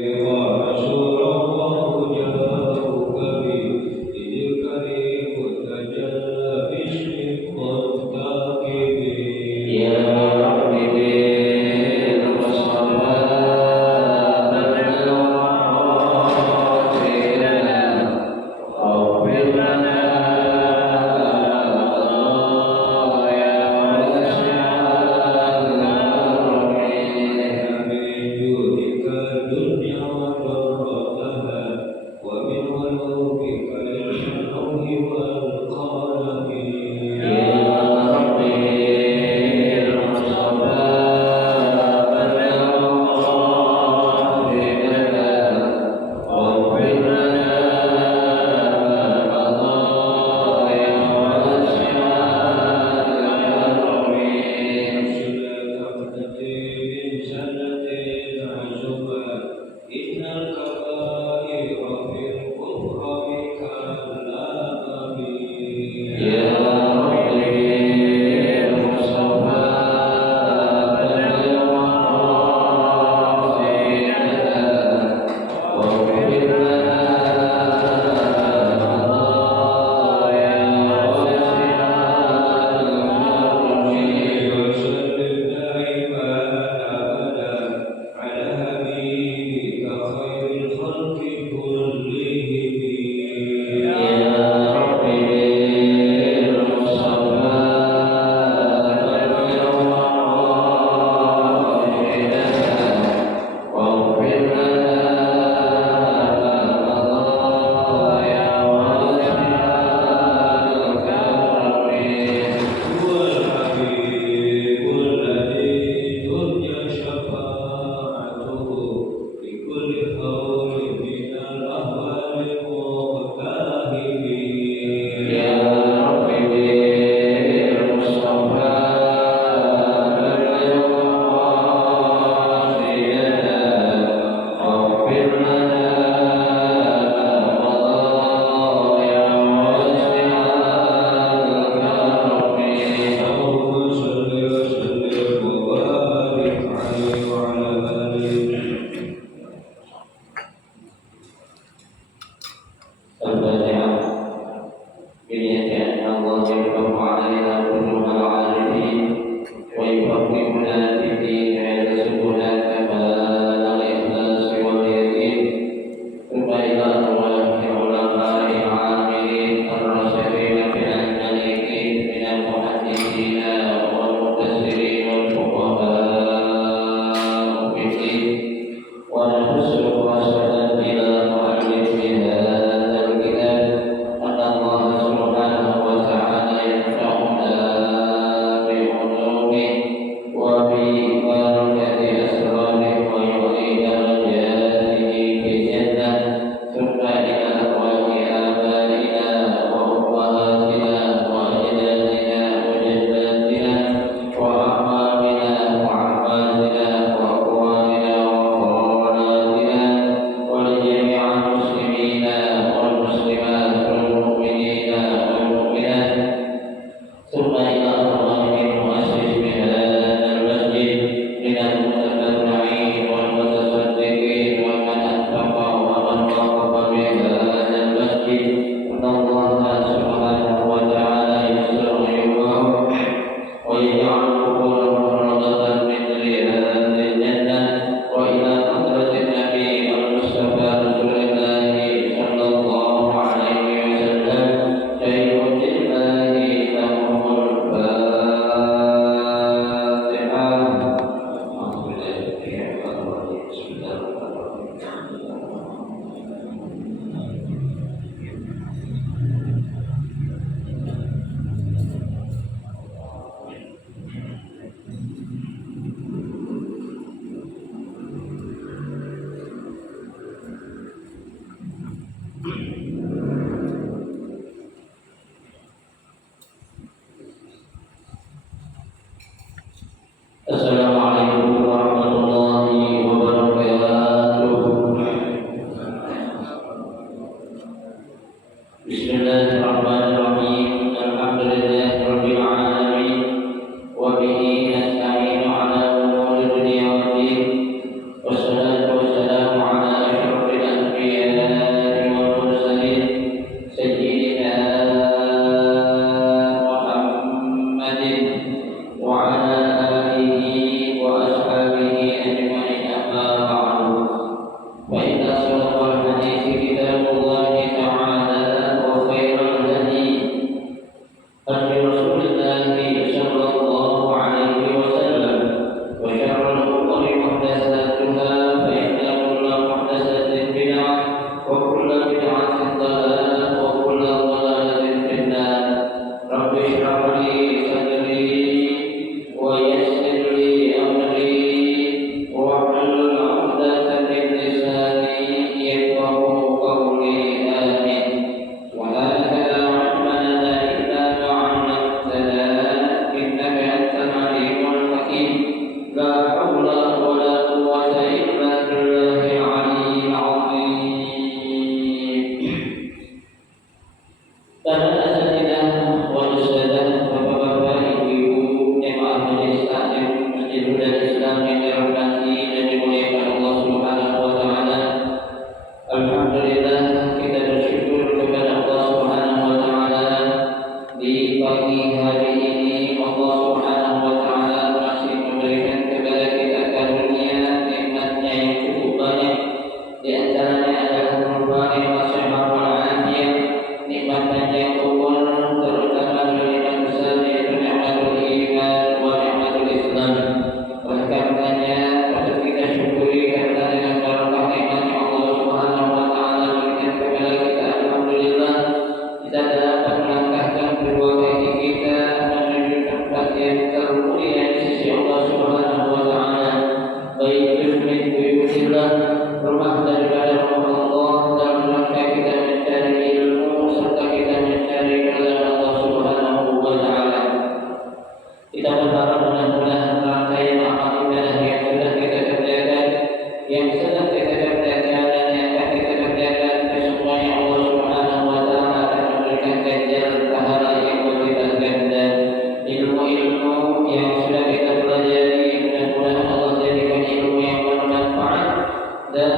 رسول الله جاءوك بدين الكريم وتجلى باسمك والتاكبين يا رب بالمصطفى بلغ مقاصدنا واغفر لنا يا واسع الكرم من جودك الدنيا وضرتها ومن علومك الحلم والقلم يا رب المصطفى بلغ مقاصدنا واغفر لنا يا واسع الكرم إن الكبائر في الكفر كالأمم يا رب المصطفى بلغ مقاصدنا واغفر لنا يا واسع الكرم وسلم دائما أبدا على حبيبك خير الخلق كلهم يا رب المصطفى بلغ مقاصدنا واغفر لنا يا واسع الكرم هو الحبيب الذي ترجى شفاعته لكل خول من الأهوال مغتاهم يا رب بالمصطفى بلغ مقاصدنا واغفر لنا يا واسع الكرم اللهم صل وسلم وبارك عليه وعلى آله الفاتحة بنية أن الله يرفع علينا قلوب العارفين ويفقهنا في الدين ويرزقنا كمال الإخلاص واليقين ثم إلى أرواح علماء العاملين الراسخين في العلم اليقين من المحدثين والمفسرين والفقهاء في الدين ونحسن خاصة إلى مؤلف هذا الكتاب أن الله سبحانه وتعالى ينفعنا بعلومه وببركة أسراره ويعيد درجاته في الجنة ثم إلى أرواح آبائنا وأمهاتنا وأجدادنا وجداتنا وأعمامنا وعماتنا وأخواننا وأخواتنا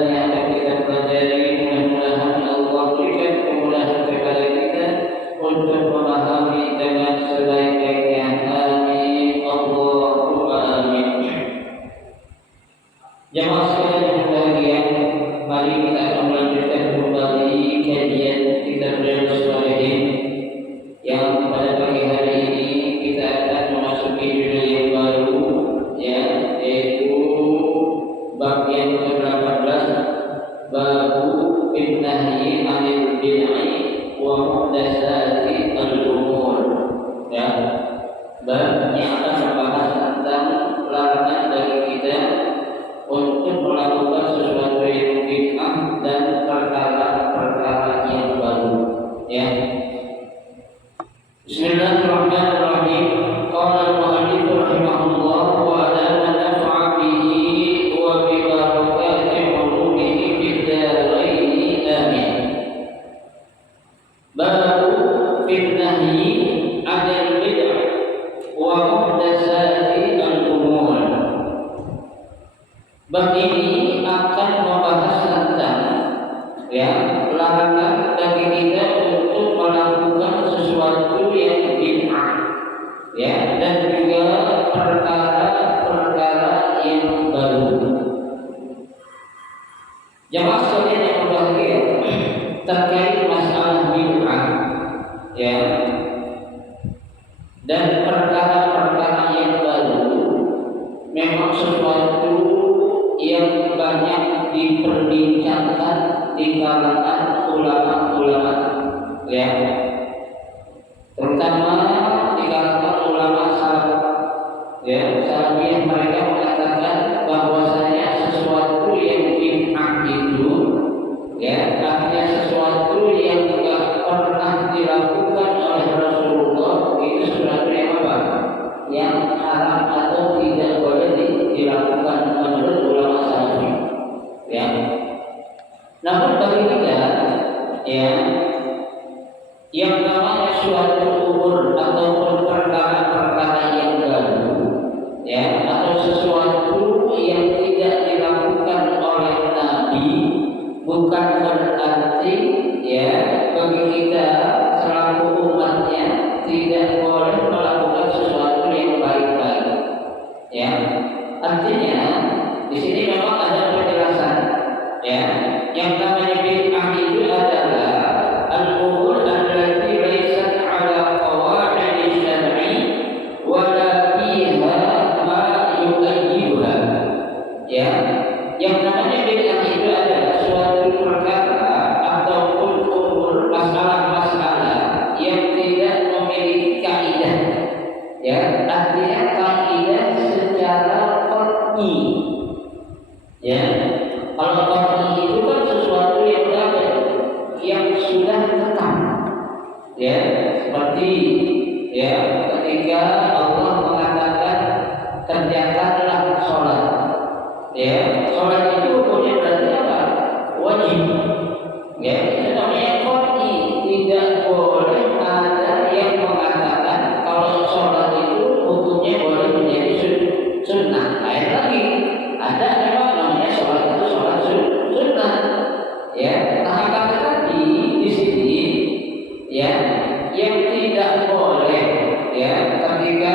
pelajaran yang akan kita pelajari, mudah-mudahan Allah berikan kemudahan kepada kita untuk memahami dengan sebaik-baiknya. Amin. Allahumma amin. Jamaah sekalian yang berbahagia, mari kita akan melanjutkan kembali kajian kitab Riyadhus Shalihin yang pada pagi hari ini kita akan memasuki judul yang baru, ya, yaitu bab yang ke-18, babu fitnahi anil bid'ah wa muhdatsati al-umur. Ya, bab yang akan membahas tentang larangan bagi kita untuk melakukan sesuatu yang bid'ah dan perkara-perkara yang baru. Ya. Bismillahirrahmanirrahim. Qala al-mu'allif rahimahullah wa ala nafa'a bihi wa bi barakati ulumihi fid dharain amin. Babu fitnahi 'anil bid'ah wa muhdatsati al-umur. Bab ini akan membahas tentang, ya, larangan bagi kita untuk melakukan sesuatu yang bid'ah, ya, dan juga perkara-perkara yang baru. Jamaah sekalian yang berbahagia, terkait masalah bid'ah, ya, dan perkara-perkara yang baru, memang sesuatu yang banyak diperbincangkan di kalangan ulama-ulama, ya, terutama di kalangan ulama salaf, ya. Salafiyah mereka mengatakan bahwasanya sesuatu yang bid'ah itu, ya, artinya sesuatu yang tidak pernah dilakukan oleh Rasulullah, itu sesuatu yang apa? Yang haram atau tidak boleh dilakukan menurut ulama salafiyah, ya. Namun bagi kita, ya, yang namanya suatu umur ataupun perkara-perkara yang baru, ya, atau sesuatu yang tidak dilakukan oleh Nabi, bukan berarti, ya, bagi kita selaku umatnya tidak boleh melakukan sesuatu yang baik-baik, ya. Artinya di sini memang ada penjelasan, ya. Yang namanya bid'ah itu adalah al-umur allati laysat 'ala qawaid syar'i wa la fiha ma yu'ayyiduha. Ya, yang namanya bid'ah itu adalah suatu perkara ataupun umur masalah-masalah yang tidak memiliki kaidah. Ya, artinya kaidah secara qat'i. Ya. Kalau qat'i itu kan sesuatu yang sudah tetap, ya, seperti, ya, ketika Allah mengatakan kerjakanlah sholat, ya, sholat itu hukumnya berarti apa? Wajib, ya, itu namanya qat'i. Tidak boleh ada yang mengatakan kalau sholat itu hukumnya boleh menjadi sunnah. Lain lagi, ada memang namanya sholat itu sholat sunnah, ya. Nah, kata tadi di sini, ya, yang tidak boleh, ya, ketika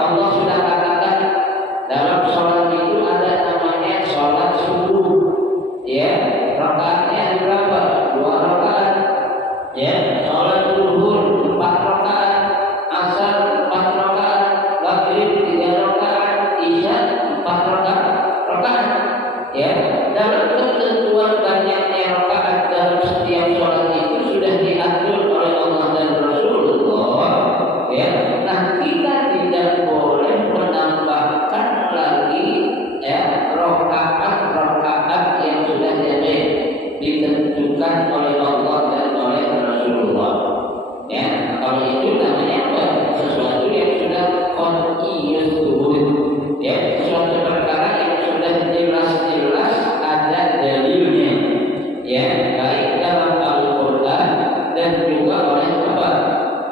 Allah sudah katakan dalam sholat itu ada namanya sholat subuh, ya, rakaatnya berapa? 2 rakaat, ya. Sholat zuhur 4 rakaat, asar 4 rakaat, maghrib 3 rakaat, isya 4 rakaat, ya. Dalam ketentuan banyaknya rakaat dalam setiap sholat itu sudah diatur oleh Allah dan Rasulullah, ya. Nah, kita tidak boleh menambahkan lagi, ya, rakaat yang sudah ditentukan oleh Allah dan oleh Rasulullah, ya. Kalau itu namanya apa? Sesuatu yang sudah qat'iyyus thubut, ya, sesuatu perkara yang sudah jelas-jelas ada dalilnya, ya, baik dalam Al-Quran dan juga oleh apa?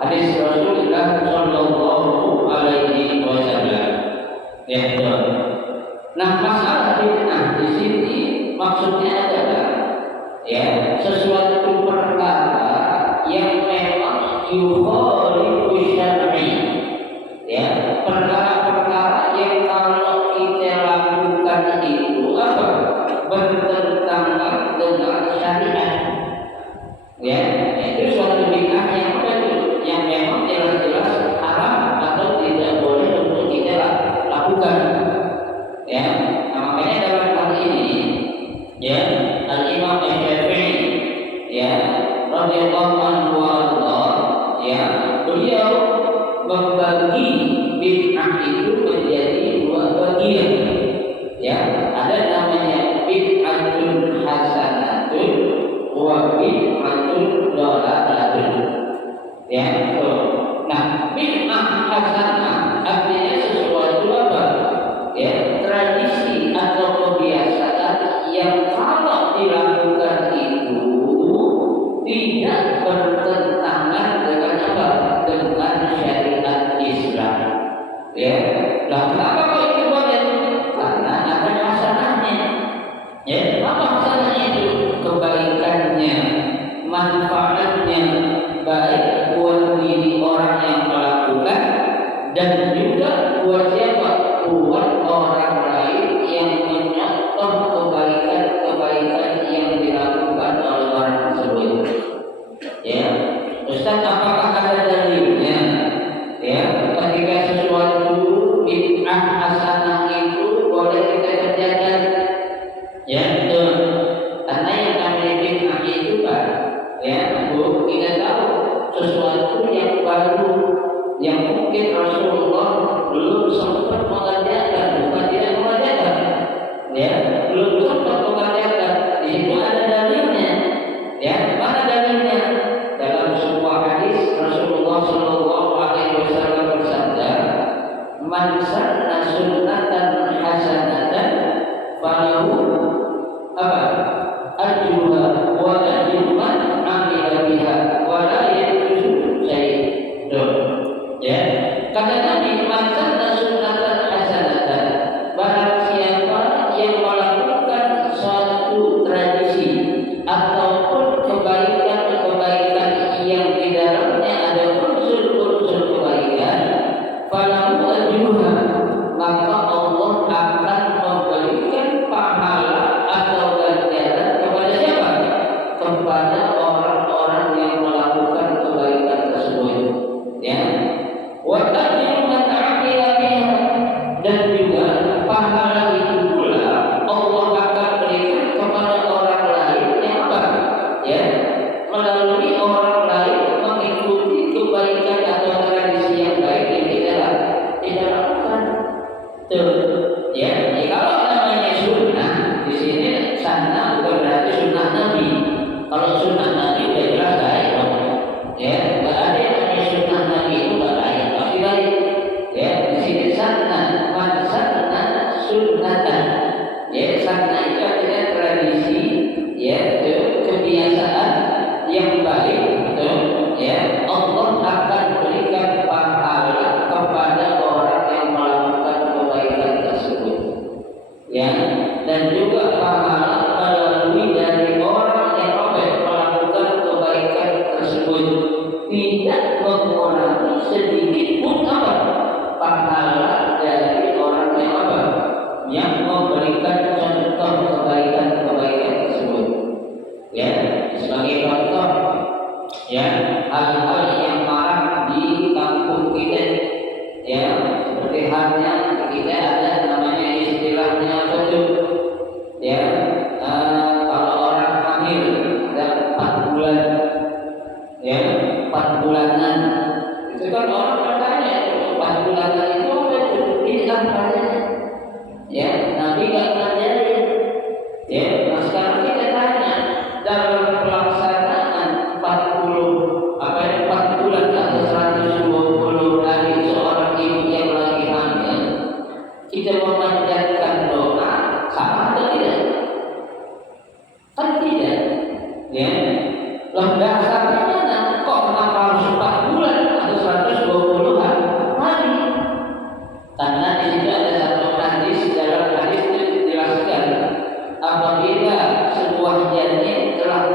Hadis Rasulullah Shallallahu Alaihi Wasallam, ya. Nah, masalah bid'ah di sini maksudnya ada ya, sesuatu perkara yang memang yukhalifu syar'i, ya, perkara-perkara yang kalau kita lakukan itu apa? Bertentangan dengan syariat, ya, itu suatu bid'ah yang betul, yang memang jelas-jelas haram atau tidak boleh untuk kita lakukan, ya. Nah, makanya dalam hal ini, ya, Al-Imam Syafi'i, ya, radhiyallahu anhu wa ya, beliau membagi bid'ah itu menjadi dua bagian, ya. Ada namanya bid'atun hasanatun wa bid'atun dhalalatun, ya. Nah, bid'ah hasanah artinya sesuatu apa? Ya, tradisi atau kebiasaan yang kalau dilakukan itu tidak bertentangan dengan apa? Dengan syariat Islam. Ya, lah kenapa kok itu boleh? Karena ada hasanahnya. Ya, apa hasanahnya itu? Kebaikannya, manfaatnya, baik buat diri orang yang melakukan dan juga buat siapa? Buat orang lain yang menyontoh kebaikan-kebaikan yang dilakukan oleh orang tersebut. Ya, Ustaz, apakah ada dalilnya? Ya, ketika sesuatu bid'ah hasanah itu boleh kita kerjakan. Ya, betul. Karena yang namanya bid'ah itu kan, ya, Bu, kita tahu sesuatu yang baru yang mungkin Rasulullah belum sempat mengajarkan, bukan tidak mengajarkan, ya, belum sempat mengajarkan. Di situ ada dalilnya, ya. Mana dalilnya? Dalam sebuah hadis Rasulullah Shallallahu Alaihi Wasallam bersabda, "Man sanna sunnatan hasanatan, falahu apa? Ajruha wa ajru man amila biha wa la yanqusu syai'un." Ya, kata Nabi, "Man sanna sunnatan hasanatan," barang siapa yang melakukan suatu tradisi ataupun kebaikan-kebaikan yang di dalamnya ada unsur-unsur kebaikan, falahu ajruha, maka Allah akan memberikan pahala atau ganjaran kepada siapa? Kepada orang-orang yang melakukan kebaikan tersebut, ya. Wa ajru man 'amila biha, dan juga pahala itu pula Allah akan berikan kepada orang lain yang apa? Ya, melalui orang lain mengikuti kebaikan atau tradisi yang baik yang tidak lakukan. Tuh, ya. Kalau namanya sunnah di sini sana bukan berarti sunnah Nabi. Kalau sunnah Nabi udah jelas baik, ya. Nggak ada yang namanya sunnah Nabi itu nggak baik, pasti baik. Ya, di sini sana, man sanna sunnatan. Ya, sana itu artinya tradisi, ya, kebiasaan yang baik, ya. Allah akan berikan pahala kepada orang yang melakukan kebaikan tersebut, ya, dan juga pahala melalui dari orang yang melakukan kebaikan tersebut tidak mengurangi sedikit pun apa? Pahala dari orang yang apa? Yang memberikan contoh kebaikan-kebaikan tersebut. Ya, sebagai contoh, ya, hal-hal yang marak di kampung kita, ya, seperti halnya kita ada namanya istilahnya apa tuh? Ya, kalau orang hamil ada 4 bulan, ya, 4 bulanan, itu kan orang bertanya, 4 bulanan itu apa itu? Bid'ah katanya. Ya, Nabi nggak ngajarin. Ya, nah sekarang kita tanya, dalam pelaksanaan 4 bulan atau 120 hari seorang ibu yang lagi hamil, kita memanjatkan doa, sama atau tidak? Kan tidak. Ya, loh, dasarnya mana? Kok kenapa harus 4 bulan atau 120 hari? Mari. Karena di situ ada satu hadis, dalam hadis itu dijelaskan apabila sebuah janin telah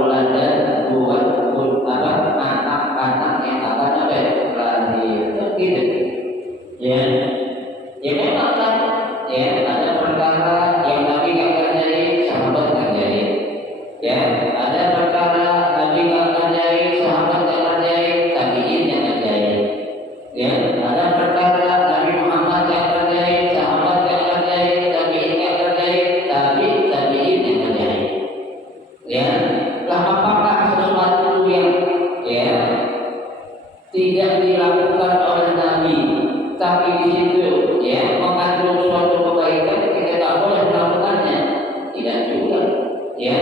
tauladan buat anak-anak yang akan ada lahir gitu. Ya, ya memang kan, ya ada perkara yang Nabi nggak kerjain, sahabat kerjain. Ya, ada perkara Nabi nggak kerjain, sahabat nggak kerjain, tabiin yang kerjain. Ya, ada perkara Nabi Muhammad nggak kerjain, sahabat nggak kerjain, tabiin nggak kerjain, tabiin yang kerjain. Ya, lah apakah sesuatu yang ya tidak dilakukan oleh Nabi, tapi di situ ya mengandung suatu kebaikan, kita tak boleh melakukannya? Tidak juga, ya,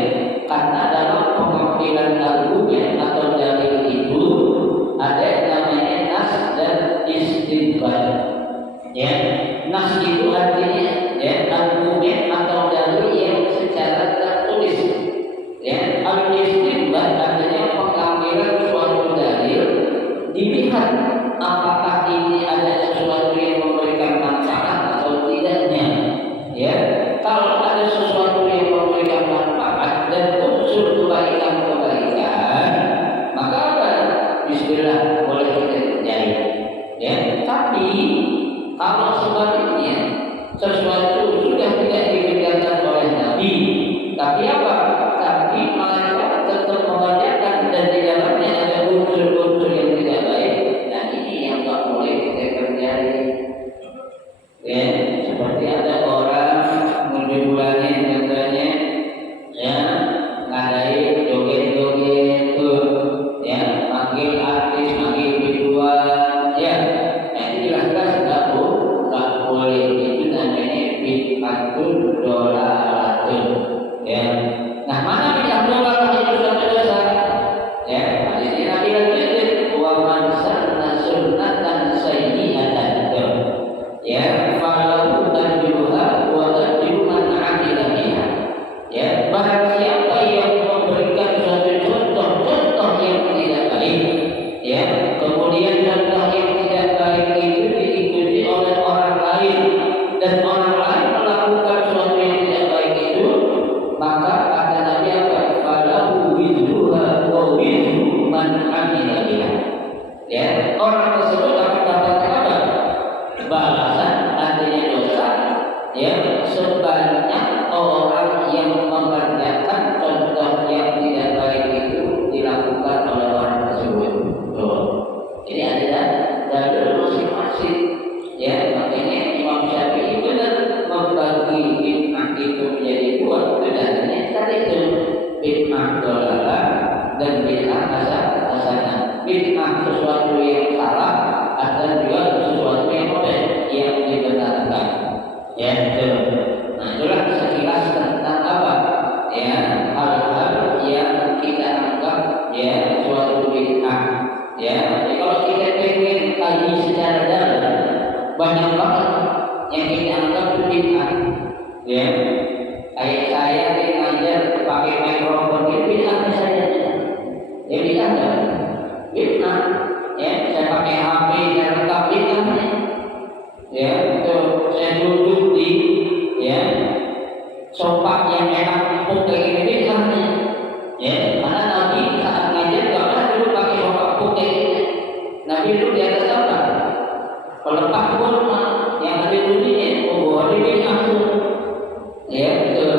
karena dalam pengambilan argumen atau dalil itu ada yang namanya nas dan istidlal. Ya, nas itu artinya ya argumen atau dalil yang secara tertulis. Ya, al-istidlal artinya pengambilan suatu dalil dilihat apakah ini ada sesuatu yang memberikan manfaat atau tidaknya. Ya, kalau ada sesuatu yang memberikan manfaat dan unsur kebaikan, maka apa? Bismillah, boleh kita kerjain. Ya, tapi kalau sebaliknya sesuatu sudah tidak dikerjakan oleh Nabi, tapi apa? Tapi malah tetap mengerjakan dan di dalamnya ada unsur-unsur yang tidak baik. Nah ini yang tak boleh kita kerjain. Ya, seperti ada orang menjebulanin contohnya, ya, ngadain joget-joget tuh, ya, manggil artis, manggil biduan, ya, nah itu jelas-jelas nggak boleh. Itu namanya bid'atun dolalatun. Ya, nah mana bid'ah dolalah itu suatu dosa? Ya, hadis ini Nabi lanjutin, wa man sanna sunnatan sayyi'atan. Ya, falahu ajruha wa ajru man 'amila biha. Ya, barang siapa yang memberikan suatu contoh yang tidak baik, ya, kemudian contoh yang tidak baik itu diikuti oleh orang lain dan orang lain melakukan sesuatu yang tidak baik itu, maka kata Nabi apa? Falahu wizruha wa wizru man 'amila biha. Ya, orang tersebut akan mendapatkan apa? Balasan, artinya dosa, ya, sebanyak orang yang mengerjakan contoh yang tidak baik itu dilakukan oleh orang tersebut. Tuh. Jadi ada dalil masing-masing. Ya, makanya Imam Syafi'i benar membagi bid'ah itu menjadi dua. Bedanya tadi itu bid'ah dolalah dan bid'ah hasanah. Bid'ah sesuatu yang salah dan juga sesuatu yang dibenarkan. Ya, betul. Nah, itulah sekilas tentang apa? Ya, hal-hal yang kita anggap ya suatu bid'ah. Ya, jadi kalau kita pengen kaji secara dalam, banyak banget yang kita anggap bid'ah. Ya, kayak saya yang ngajar pakai mikrofon itu bid'ah saya. Ya bid'ah enggak? Bid'ah. Ya, saya pakai HP dan rekam bid'ah. Ya, itu saya duduk di ya sofa yang enak empuk kayak gini bid'ahnya. Ya, karena Nabi saat ngajar nggak pernah duduk pakai sofa empuk kayak gini. Nabi duduk di atas apa? Pelepak kurma yang ada bunyinya, boleh bid'ah tuh. Ya, betul.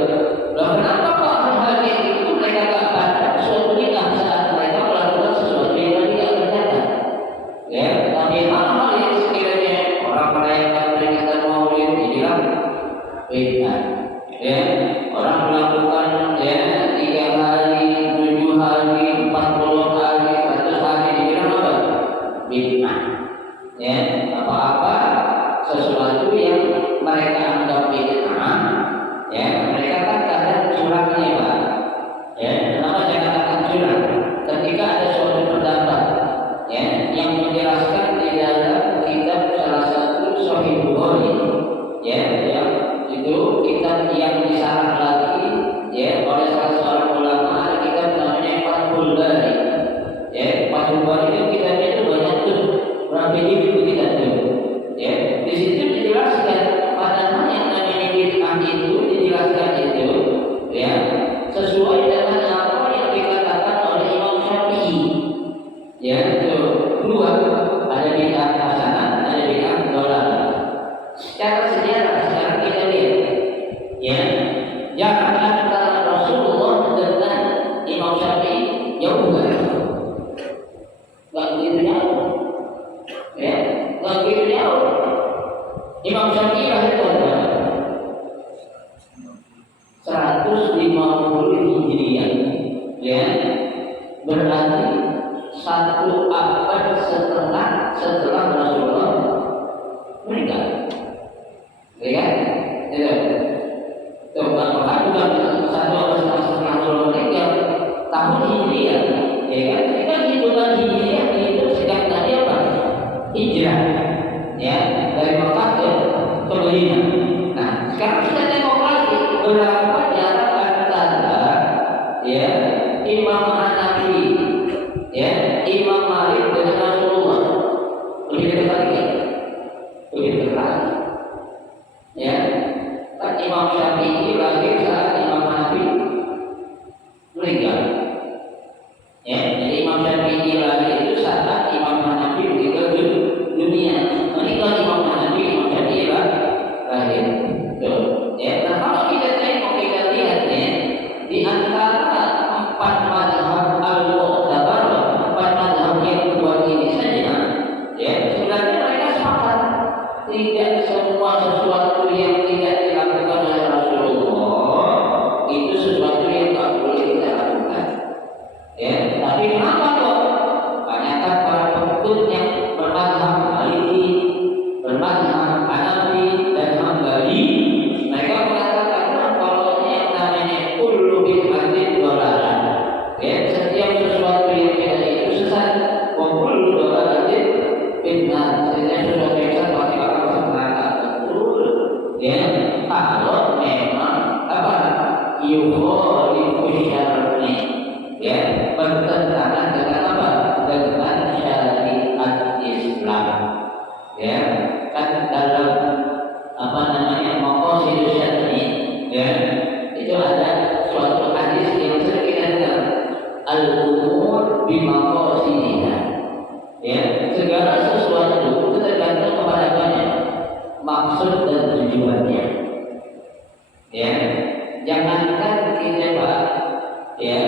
Loh, kenapa kok hal kayak itu mereka nggak baca suatu bid'ah saat mereka melakukan sesuatu yang Nabi nggak kerjakan? Ya, tapi hal-hal yang sekiranya orang merayakan peringatan Maulid dibilang bid'ah. Ya, orang melakukan ya 3 hari, 7 hari, 40 hari, 100 hari dibilang apa? Bid'ah. Ya, apa-apa sesuatu yang mereka anggap bid'ah, ya, mereka kan kadang curangnya, Pak. Ya, kenapa saya katakan curang? Ketika ada suatu pendapat ya yang menjelaskan di dalam kitab salah satu Sahih Bukhari, ya, yang itu kitab yang disarah lagi ya oleh salah seorang ulama, ada kitab namanya Fathul Bari. Ya, Fathul Bari itu kitabnya itu banyak tuh, berapa jilid kitab tuh. Ya, di situ dijelaskan padahal yang namanya bid'ah itu dijelaskan itu ya sesuai dengan apa yang dikatakan sejarah sekarang kita lihat, ya, jarak antara Rasulullah dengan Imam Syafi'i jauh nggak begitu jauh, ya, nggak begitu jauh. Imam Syafi'i lahir tahun 150 Hijriah, ya, berarti 1 abad setelah Rasulullah meninggal, ya kan? Itu maka juga 1 abad setelah Rasulullah meninggal tahun Hijriah, ya kan? Kita hitungan Hijriah itu sejak tadi apa? Hijrah, ya, dari Makkah ke Madinah. Nah, sekarang kita tengok lagi berapa jarak antara, ya, Imam Hanafi, ya, Imam Malik dengan Rasulullah. Lebih dekat lagi kan? Lebih dekat lagi, ya. Kan Imam Syafi'i lahir saat Imam Hanafi meninggal, ya. Jadi Imam Syafi'i lahir itu saat Imam Hanafi meninggal dunia. Meninggal Imam Hanafi, Imam Syafi'i lahir. Tuh, ya. Nah, kalau kita tengok, kita lihat, ya, di antara 4 mazhab al-mu'tabar, 4 mazhab yang kuat ini saja, ya, sebenarnya mereka sepakat tidak semua sesuatu yang tidak dilakukan oleh Rasulullah itu sesuatu yang tak boleh kita lakukan, ya. Tapi kenapa kok banyakkan para pengikut yang bermazhab Maliki, bermazhab Hanafi dan Hambali, mereka mengatakan kalau yang namanya kullu bid'atin dhalalah, ya, setiap sesuatu yang beda itu sesat, wa kullu dhalalatin fitnah, setiap sesuatu yang sesat pasti akan masuk neraka. Betul, ya, kalau memang apa yukhalifu syar'i, ya, bertentangan dengan apa? Dengan syariat Islam, ya. Kan dalam apa namanya maqasidus syar'i, ya, itu ada suatu hadis yang sering kita dengar, al-umur bimaqasidiha, ya, segala sesuatu itu tergantung kepada apanya? Maksud dan tujuannya, ya. Jangankan kita Pak, ya,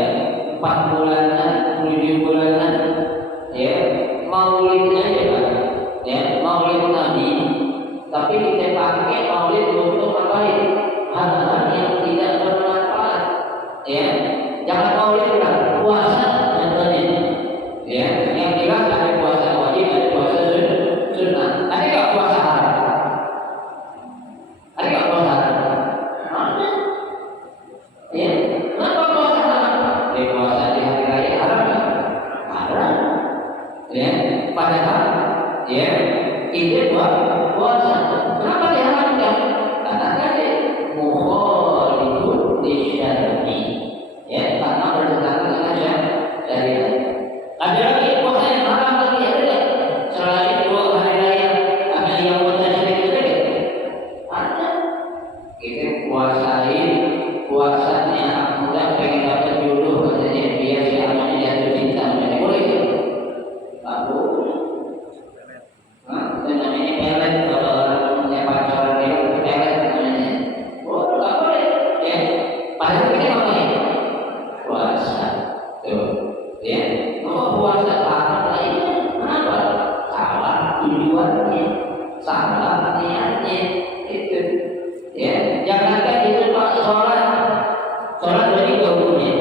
4 bulanan, 7 bulanan, ya, maulid aja Pak, ya, maulid Nabi, tapi kita pakai maulid untuk apa? Hal-hal yang tidak bermanfaat, ya. Jangan maulid lah, puasa contohnya, ya, yang jelas ada puasa wajib, ada puasa sunnah. Ada nggak puasa haram? Ada nggak puasa haram? Ada, ya. Kenapa puasa haram? Ya, puasa di hari raya haram nggak? Haram, ya. Padahal, ya, itu puasa. Kenapa diharamkan? Karena tadi mukhalifun lisyar'i, ya, karena bertentangan dengan syariat. Ada lagi puasa yang haram lagi, ada nggak? Selain 2 hari raya, ada yang puasa syirik itu nggak? Ada. Kita puasain puasanya anak muda pengen dapat jodoh, katanya biar si anaknya jatuh cinta, makanya boleh nggak? Nggak boleh. Nah, itu namanya pelet. Kalau orang punya pacaran dia pelet namanya. Oh, nggak boleh, ya. Padahal kita ngapain? Puasa, tuh, ya. Kalau puasa haram lainnya, kenapa? Salah tujuannya, salah niatnya, itu, ya. Jangankan itu Pak, sholat berarti hukumnya.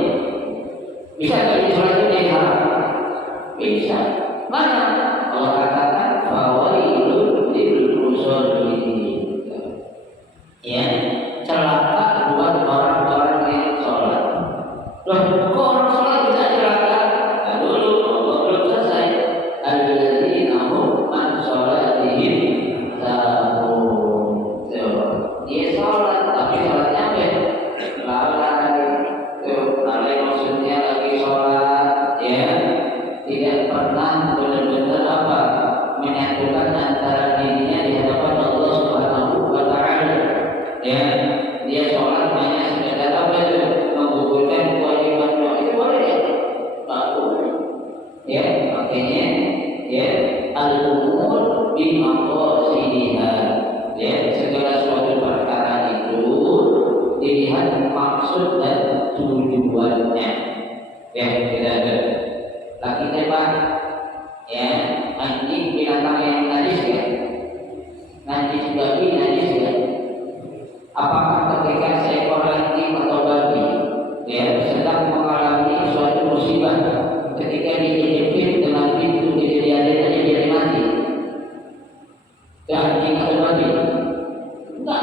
Bisa nggak di sholat itu jadi haram? Bisa. Mana? Allah katakan fawailun lil musallin, ya, celaka buat orang-orang yang sholat. Loh, kok orang sholat bisa celaka? Nah, dulu belum selesai. Alladzina hum an sholatihim sahun. Dia sholat, tapi sholatnya apa? Lalai. Tuh, lalai maksudnya lagi sholat, ya, tidak pernah benar-benar apa? Menyatukan antara dirinya di hadapan Allah Subhanahu wa Ta'ala, ya. Dia sholat hanya sekedar apa itu? Menggugurkan kewajiban doa, itu boleh ya? Nggak boleh, ya. Makanya, ya, al-umur bimaqasidiha, ya, segala Apakah ketika seekor anjing atau babi sedang mengalami suatu musibah, ketika dijepit dengan pintu kejadian tadi dia mati, itu anjing atau babi? Enggak,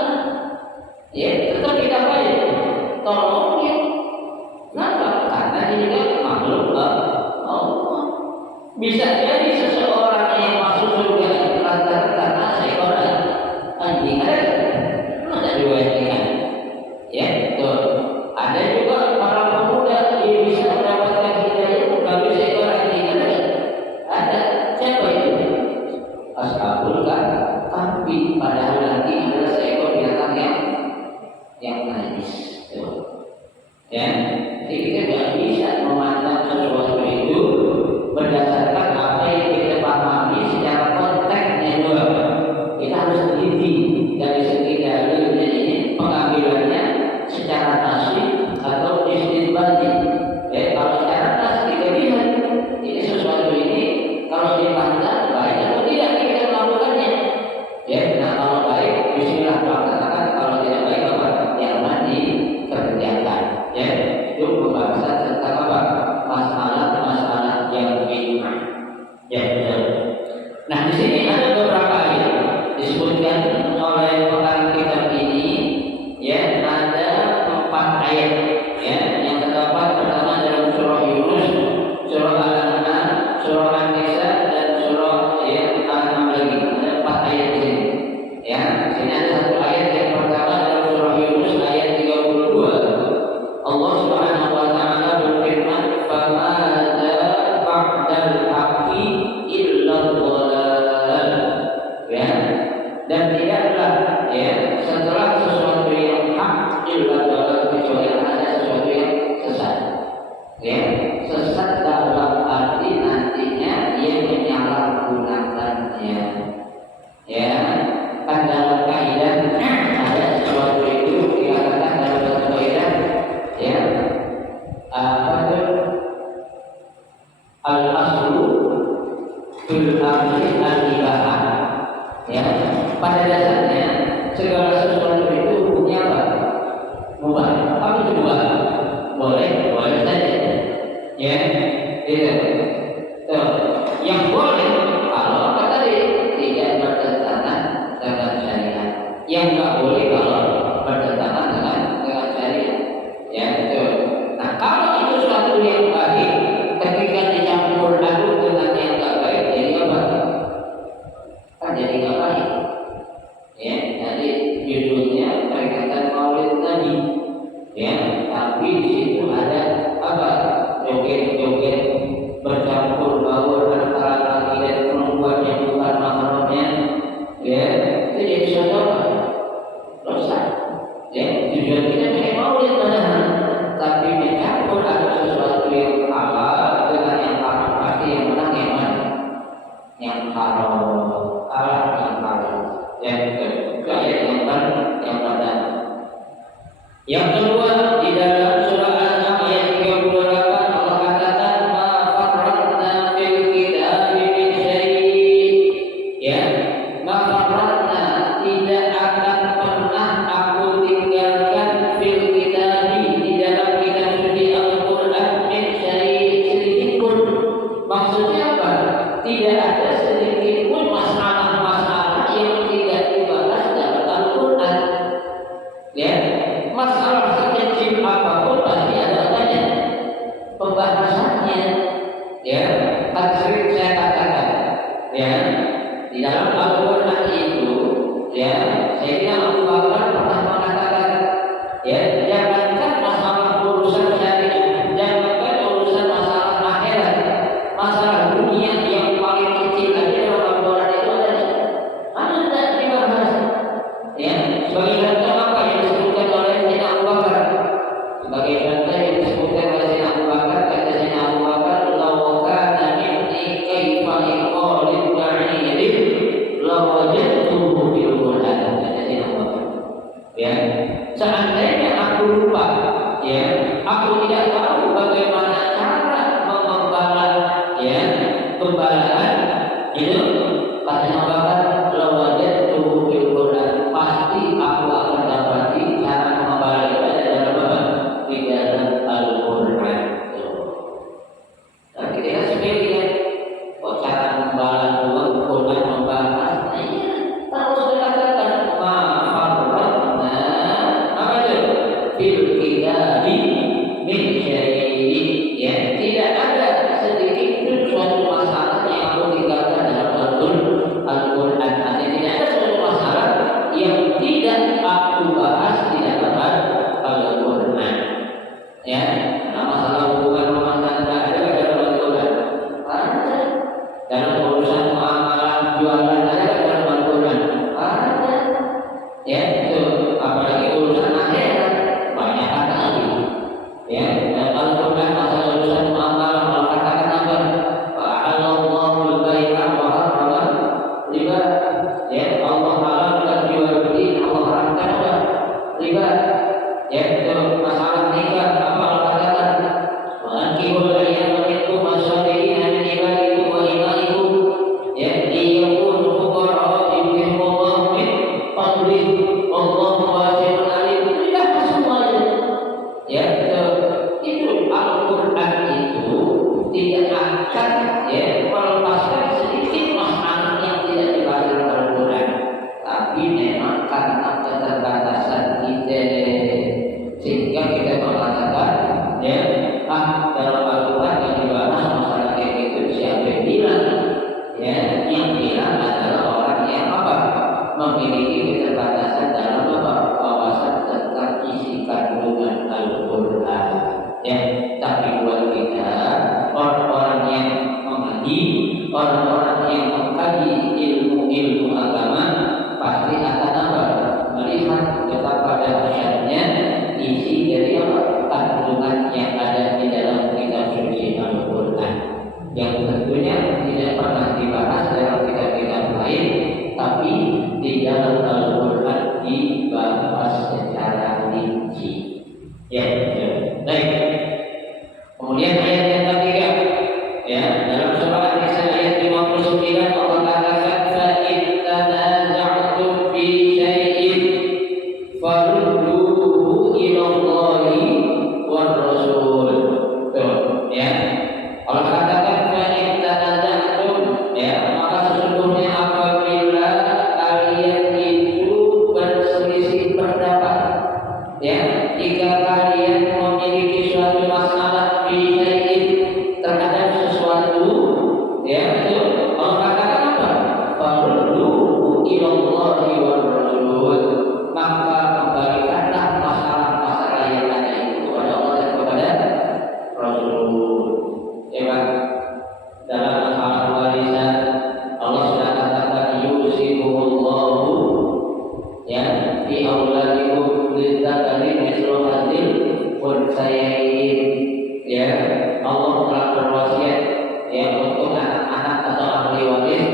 tetap kita baik, tolongin. Kenapa? Karena ini kan makhluk Allah. Bisa jadi seseorang yang masuk surga lantaran karena seekor anjing. Ada riwayatnya, tuh. Ada juga para pemuda yang bisa mendapatkan hidayah melalui seekor anjing. Ada. Siapa itu? Ashabul Kahfi. Padahal anjing adalah seekor binatang yang najis. Jadi kita tidak bisa memandang sesuatu itu berdasarkan apa yang kita pahami secara konteksnya juga. Kita harus teliti dari segi dalilnya ini, pengambilannya secara nasib atau istinbati. Kalau secara nasib kita lihat ini sesuatu ini kalau dipandang baik atau tidak kita melakukannya. Nah kalau baik bismillah melaksanakan, kalau tidak baik apa? Jangan dikerjakan. Itu pembahasan tentang apa? Masalah-masalah yang bid'ah. Nah di sini ada beberapa ayat disebutkan oleh pengarang kitab ini. Ada 4 ayat. Yang terdapat pertama dalam surah Yunus, surah Al-An'am, surah An-Nisa, dan surah Al-An'am lagi. Ada 4 ayat di sini. Di sini ada satu ayat yang pertama dalam surah Yunus ayat 32. Allah Subhanahu wa taala berfirman, "Famada ba'dal haqqi illa dhalal." Dan tidaklah setelah sesuatu yang hak illa dhalal, kecuali ada sesuatu yang sesat. Sesat dalam arti nantinya dia menyalahgunakannya. Kan dalam kaidah ada sesuatu itu dikatakan dalam satu kaidah al-aslu fil amri al-ibahah. Pada dasarnya segala sesuatu itu hukumnya apa? Mubah. Apa itu mubah? Boleh saja. Yang boleh kalau apa tadi tidak bertentangan dengan syariat. Yang nggak boleh kalau bertentangan dengan syariat. Nah kalau itu suatu yang baik, ketika dicampur aduk dengan yang nggak baik, jadi apa? Kan jadi nggak baik. Jadi judulnya peringatan Maulid Nabi. Tapi di situ ada apa? Joget-joget bercampur baur antara laki dan perempuan yang bukan mahramnya. Itu jadi suatu dosa. Tujuan kita pengen Maulid padahal, tapi mencampur ada sesuatu yang halal dengan yang haram, pasti yang menang yang mana? Yang haram, yang haram. Itu ayat yang pertama. Yang kedua, di dalam surah Al-An'am ayat 38 Allah katakan, "Ma farratna fil kitabi min syai'." Ma farratna, tidak akan pernah aku tinggalkan fil kitabi, di dalam kitab suci Al-Qur'an, min syai', sedikit pun. Maksudnya apa? Tidak ada sedikit pun masalah-masalah yang tidak dibahas dalam Al-Qur'an. Masalah sekecil apapun pasti ada pembahasannya. Kan sering saya katakan, di dalam Al-Qur'an itu, Sayyidina Abu Bakar pernah mengatakan, jangankan masalah urusan syariat, jangankan urusan masalah akhirat, masalah dunia yang paling kecil aja dalam Al-Qur'an itu ada tidak dibahas. Sebagai contoh apa yang disebutkan oleh Sayyidina Abu Bakar? Sebagai contoh yang disebutkan oleh Sayyidina Abu Bakar, kata Sayyidina Abu Bakar, "Law kana minni kaifa iqalid ba'irin la wajadtuhu fil Qur'an." Kata Sayyidina Abu Bakar. Seandainya aku lupa, aku tidak tahu bagaimana cara mengembala, pembalaan itu, kata Abu Bakar, la wajadtuhu fil Qur'an, pasti aku akan dapati fil kitabi min syai'in. Ya, tidak ada sedikit pun suatu masalah yang aku tinggalkan dalam Al-Quran. Artinya tidak ada suatu masalah yang tidak aku bahas di dalam Al-Quran. Ya, nah, masalah hubungan rumah tangga ada dalam Al-Quran. Ada. Dalam urusan muamalah jualan ada dalam Al-Quran. Ada. Ya, itu apalagi urusan akhirat banyak lagi. Ya, dalam Al-Quran masalah urusan muamalah Allah katakan apa? Fa'alallahu al-bai'a wa harrama riba. Ya, Allah haramkan jual beli, Allah haramkan apa? Riba. Ya, itu masalah nikah apa Allah katakan? Wa ankihul ayyama minkum as-salihina min ibadikum wa imaikum. Ya, liyakunu fuqara yughnihimullahu min fadlih. Allahu wasi'un alim. Tidak semuanya. Ya, itu Al-Quran itu tidak akan ya melepaskan sedikit masalah yang tidak dibahas dalam Al-Quran. Tapi memang karena keterbatasan kita sehingga kita mengatakan ya dalam Al-Quran yang dibahas masalah kayak gitu siapa yang bilang? Ya, yang bilang adalah orang yang apa? Memiliki keterbatasan dalam apa? Wawasan tentang isi kandungan Al-Quran. Ya, tapi buat kita orang-orang yang mengaji, orang-orang yang mengkaji ilmu-ilmu agama pasti akan apa? Melihat betapa dahsyatnya isi dari apa? Kandungan yang ada di dalam kitab suci Al-Quran, yang tentunya tidak pernah dibahas dalam kitab-kitab lain, tapi di dalam Al-Quran dibahas secara rinci. Ya, baik. Kemudian ayat yang ketiga, ya, dalam surah An-Nisa ayat 59 Allah katakan fa in tanaza'tum fi syai'in farudduhu ila Allahi war Rasul. Tuh, ya. Allah katakan fa in tanaza'tum, ya, maka sesungguhnya apabila kalian itu berselisih pendapat, ya, jika kalian memiliki suatu masalah fi syai'in terhadap sesuatu, ya, itu Allah katakan apa? Farudduhu ila Allahi war Rasul. Maka kembalikanlah masalah-masalah yang ada itu kepada Allah dan kepada Rasul. Ya, dalam masalah warisan Allah sudah katakan yusikumullahu ya fi auladikum lidzakari mithlu hadzil unthayain. Ya, Allah telah berwasiat ya untuk anak-anak atau ahli waris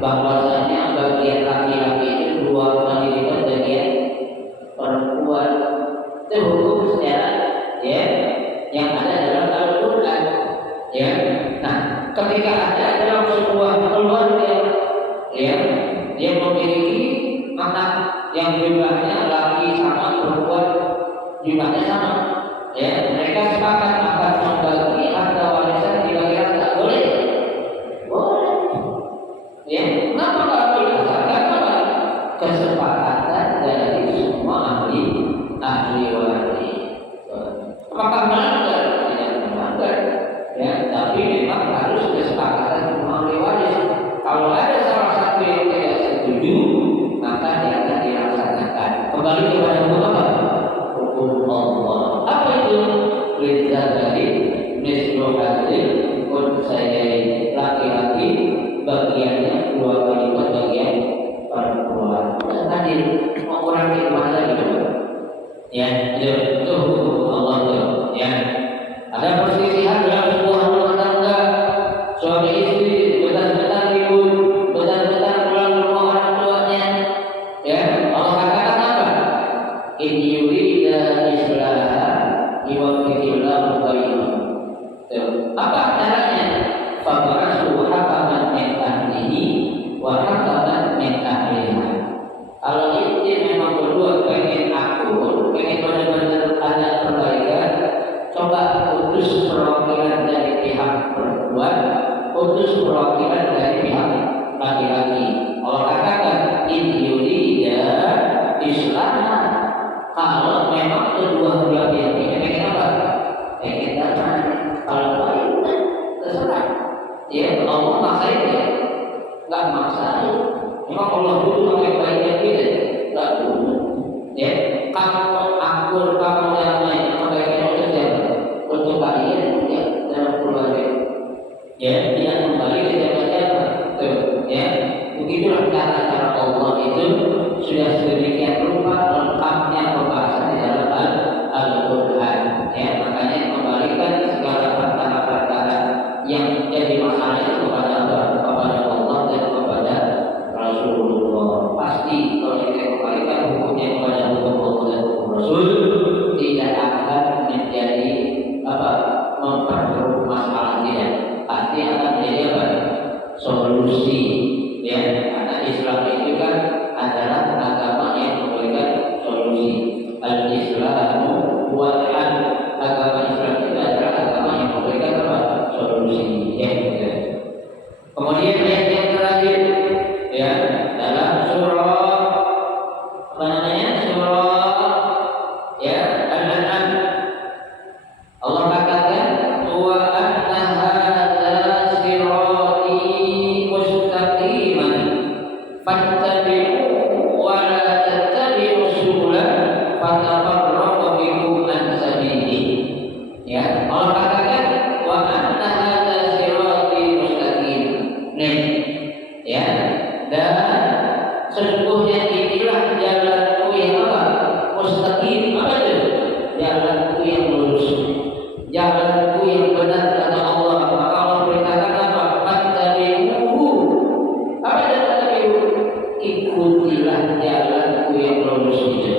bahwasanya bagian laki-laki itu 2 kali lipat bagian perempuan. Itu hukum secara ya yang ada dalam Al-Quran. Ya, nah ketika ada dalam sebuah keluarga ya dia memiliki anak yang jumlahnya laki sama perempuan jumlahnya sama, ya, mereka sepakat akan membagi harta warisan dibagi rata. Boleh? Boleh. Ya, kenapa nggak boleh? Karena kesepakatan dari semua ahli waris. Apakah melanggar? Tidak melanggar. Ya, tapi memang harus kesepakatan semua ahli waris. Kalau ada salah satu yang tidak setuju, maka dia akan dilaksanakan. Kembali kepada hukum Allah. Apa itu? Lidzakari mithlu hadzil unthayain. Laki-laki bagiannya 2 kali lipat bagian perempuan. Tadi mengurangi masa gitu. Ya, itu hukum Allah tuh. Ya, ada perselisihan dalam sebuah rumah tangga, suami istri benar-benar ribut, benar-benar pulang rumah orang tuanya. Ya, Allah katakan apa? In yurida islaha yuwaffiqillahu bainahum. Apa caranya? Fab'athu hakaman min ahlihi wa hakaman min ahliha. Kalau ini memang berdua pengen akur, pengen benar-benar ada perbaikan, coba utus perwakilan dari pihak perempuan, utus perwakilan dari pihak laki-laki. Allah katakan in yurida islaha. Kalau atau 2 bulan ini pengen apa? Pengen dapat. Kalau lain kan terserah. Ya Allah maksain ya, nggak maksain. Memang Allah dulu sampai baiknya kita, nggak dulu. Ya, kamu akur kamu yang lain kebaikan itu siapa? Untuk kalian ya dalam keluarga. Ya, tidak kembali ke siapa-siapa. Tuh, ya, begitulah cara Allah itu sudah sedemikian rupa lengkapnya pembahasan di dalam Al-Quran. Ya, makanya kembalikan segala perkara-perkara yang jadi masalah itu kepada Allah dan kepada Rasulullah. Pasti kalau kita kembalikan hukumnya kepada hukum Allah dan hukum Rasul, tidak akan menjadi memperkeruh masalah tidak. Pasti akan menjadi solusi. Ya, karena Islam itu kan adalah agama yang memberikan solusi. Al-Islamu wal hal. Agama Islam itu adalah agama yang memberikan solusi. Ya, gitu. Kemudian ayat yang terakhir, ya, dalam surah ya Al-An'am, Allah katakan wa anna hadza sirati mustaqiman fattabi'uhu wa la tattabi'us subula fatafarraqu bikum an sabilihi. Ya, Allah katakan wa anna hadza sirati mustaqim. Nih, ya, dan sesungguhnya inilah jalanku yang apa? Mustaqim. Apa itu? Jalanku yang lurus, jalanku yang benar kata Allah. Maka Allah beritakan apa? Fattabi'uhu. Apa itu fattabi'uhu? Ikutilah jalanku yang lurus itu.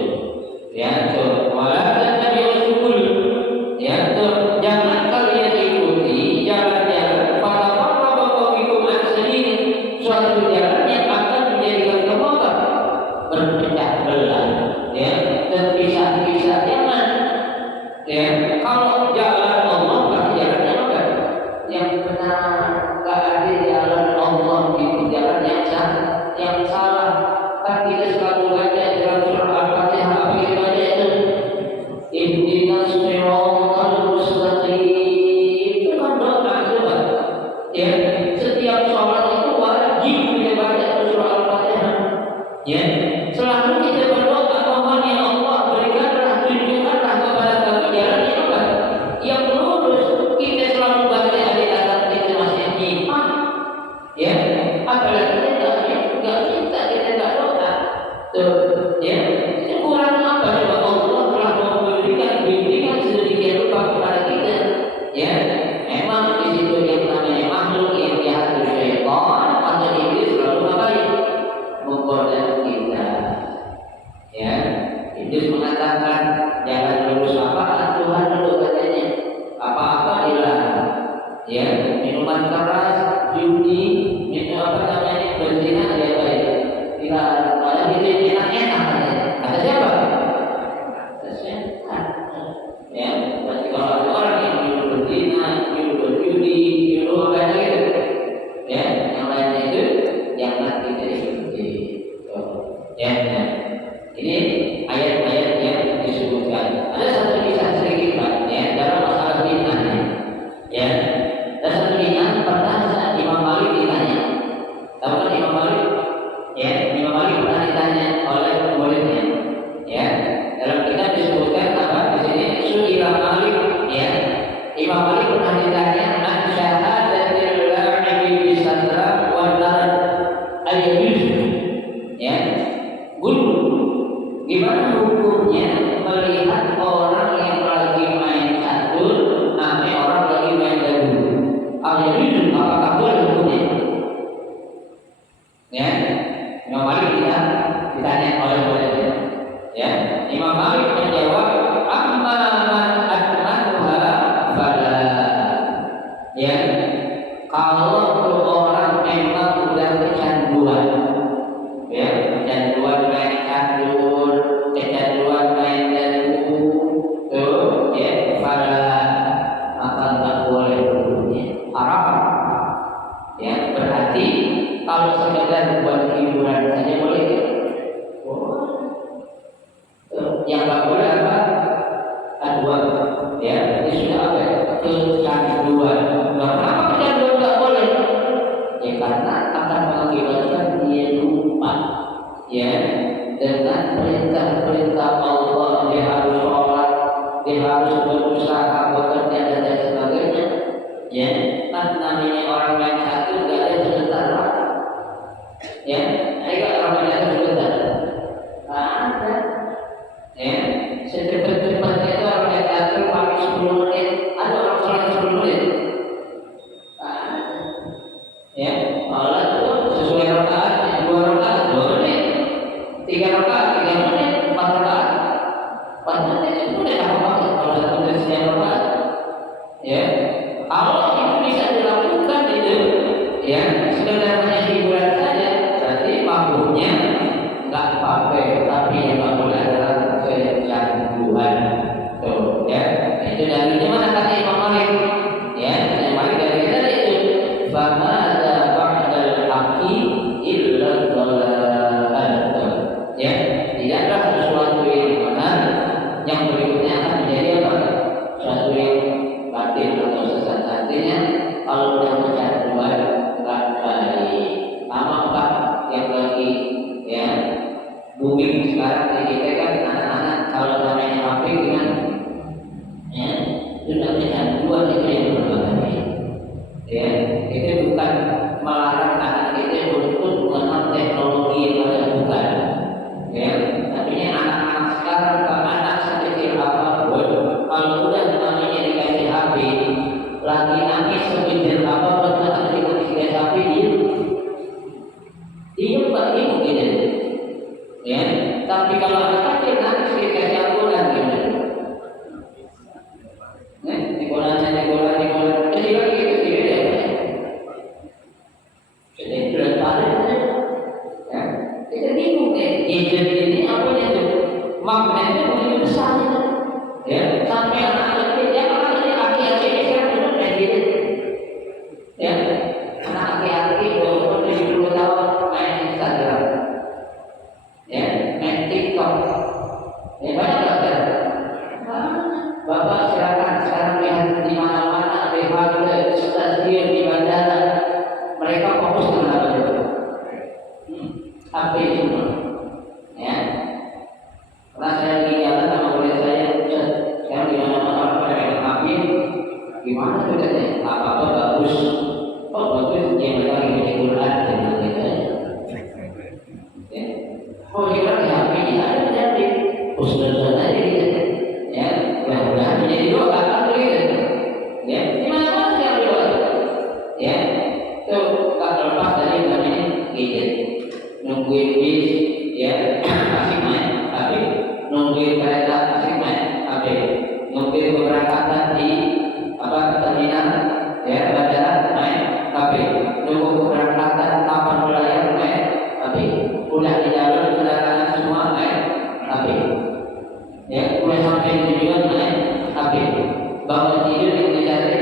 Ya, tuh. Wala tattabi'us subul. Ya, tuh. Jangan kalian ikuti jalan-jalan fatafarraqu bikum an sabilihi. Suatu jalan yang akan menjadikan kamu apa? Berpecah belah. Ya, terpisah-pisah. Jangan. Ya, kalau jalan Allah bukan jalannya apa? Yang benar. Gak ada jalan Allah itu jalan yang salah. Yang salah. Kan kita selalu baca dalam surah Al-Fatihah apa kita baca itu? Ihdinas siratal mustaqim. Itu kan doa coba. Ya, setiap sholat itu wajib kita baca surah Al-Fatihah. Ya, selalu kita berdoa mohon ya Allah berikanlah tunjukkanlah kepada kami jalan yang apa? Yang lurus. Kita selalu baca ayat-ayat kita masih nyimak. Ya, apalagi kita nggak minta kita nggak doa. Tuh, ya, kurang apa coba Allah telah memberikan bimbingan sedemikian rupa kepada kita. Ya, memang di situ yang namanya makhluk yang jahat itu syaitan atau iblis selalu ngapain? Menggoda kita. Ya, iblis mengatakan jalan lurus apa? Tuhan dulu katanya. Apa-apa dilarang. Ya, minuman keras, judi, minum apa namanya berzina ya baik. Dilarang. Padahal itu enak-enak katanya. Kata siapa? Kata setan. Ya, berarti kalau ada orang yang nyuruh berzina, nyuruh berjudi, nyuruh apa gitu, ya, yang lainnya itu jangan kita ikuti. Ya, ya. Ini ayat-ayat yang disebutkan. Ada satu kisah sedikit Pak, ya, dalam masalah bid'ah. Ya, ada satu bid'ah pernah Imam Malik ditanya. Tahu kan Imam Malik? Ya, Imam Malik pernah ditanya oleh muridnya. Ya, dalam kitab disebutkan apa di sini? Su'ila Malik, ya. Imam Malik pernah ditanya an syahadatil la'ibi bisatra wa nar al-yajuz. Ya. Guru, gimana hukumnya melihat orang yang lagi main catur sampai orang lagi main dadu? Al-yajuz apakah boleh hukumnya? Ya. Imam Malik ditanya oleh muridnya. Ya, Imam Malik menjawab, amma man admanuha fala. Ya, kalau orang memang udah kecanduan, ya, kecanduan main catur, kecanduan main dadu, tuh, ya, fala, maka nggak boleh hukumnya, haram. Ya, berarti kalau sekedar buat hiburan saja boleh. Yang nggak boleh apa? kecanduan. Ya, ini sudah apa? Kecanduan. Nah, kenapa kecanduan nggak boleh? Ya karena akan mengakibatkan dia lupa. Ya, dengan perintah-perintah Allah, dia harus sholat, dia harus berusaha bekerja dan lain sebagainya. Ya, kan namanya orang main satu nggak ada sebentar, Pak. Ya, ayo orang main satu sebentar. Ada. Ya, secepat-cepatnya itu orang main satu pakai 10 menit, ada orang sholat 10 menit. Ya, sholat itu sesuai rakaat, 2 rakaat 2 menit, 3 rakaat 3 menit, 4 rakaat 4 menit itu udah apa kalau satu dari sekian rakaat. Ya, kalau itu bisa dilakukan itu, ya sebenarnya hiburan saja, berarti mabuknya nggak pakai, tapi yang mabuk adalah kecanduan. Tuh, ya, itu dari mana kata Imam Malik? Ya, Imam Malik dari tadi itu, famada ba'dal haqqi illa dhalal. Ya, tidaklah sesuatu yang benar yang berikutnya akan menjadi apa? Sesuatu yang batil atau sesat. Artinya kalau udah kecanduan nggak baik. Sama Pak yang lagi ya booming sekarang di kita kan anak-anak kalau namanya HP gimana? Ya, sudah kecanduan itu yang berbahaya. Ya, itu bukan melarang anak kita untuk mengenal teknologi yang ada, bukan. Ya, tapi anak-anak sekarang anak sekecil apapun, kalau udah namanya dikasih HP, lagi nangis sekecil apapun, atau dikasih HP dia pasti mungkin. Ya, tapi kalau anak kecil nangis dikasih ambulan gitu. Dikolan, kecil lagi kecil ya. Jadi sudah tahu. Ya, kita bingung gadget ini apa itu? Magnetnya begitu besar. Ya, sampai anak kecil ya kalau tadi aki-aki ini sekarang benar gadget. Ya, anak aki-aki umur 70 tahun main Instagram. Ya, main TikTok. Ya, banyak nggak kan? Bapak silakan sekarang lihat di mana-mana di halte, stasiun, di bandara, mereka fokus dengan apa itu? HP semua. Ya. Karena saya lagi jalan sama murid saya, sekarang di mana-mana orang pada main HP, gimana tuh katanya? Apa-apa bagus. Oh bagus, dia lagi baca Quran dengan kita. Ya. Oh gimana di HP nya ada jadi usul-usul aja gitu. Ya, mudah-mudahan menjadi doa atau gitu. Ya, gimana sih yang doa? Ya, tuh tak terlepas dari namanya gadget. Nungguin bis, ya, asik main, tapi nungguin kereta asik main, tapi nungguin keberangkatan di terminal, ya, bandara main, tapi nunggu keberangkatan kapal nelayan main, tapi udah di jalur kendaraan semua main, tapi ya, mulai sampai tujuan naik tapi bangun tidur yang dicari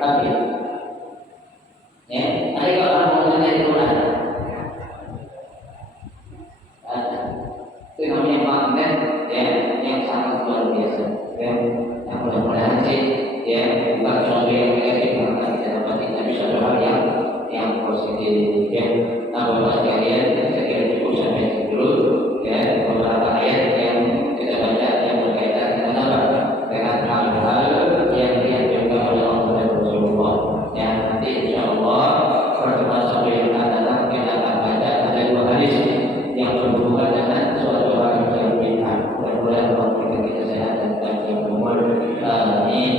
tapi ya, ada kalau orang mau mencari Quran ada, itu namanya magnet ya, yang sangat luar biasa ya, yang mudah-mudahan sih ya, bukan sesuatu yang negatif karena kita dapat tapi suatu hal yang positif ya. Nah, Bapak sekalian, saya kira cukup sampai dulu ya, beberapa ayat yang kita baca yang berkaitan dengan apa? Dengan hal-hal yang dianjurkan oleh Allah dan Rasulullah. Yang nanti insya Allah pertemuan sabtu yang akan datang kita akan baca ada 2 hadis yang berhubungan dengan suatu hal yang berbeda. Mudah-mudahan Allah memberikan kita sehat dan panjang umur. Amin.